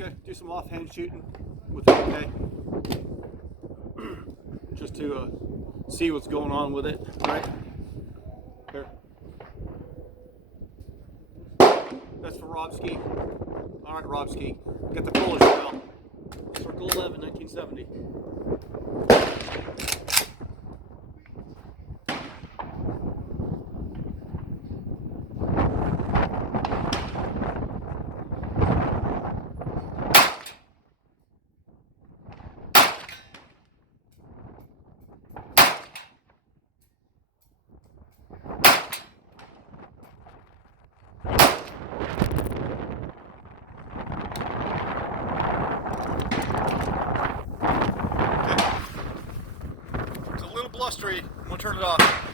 Okay, do some offhand shooting with the AK, just to see what's going on with it, right? Here. That's for Robski. All right, Robski. Got the Polish shell. Circle 11, 1970. It's a little blustery. I'm gonna turn it off.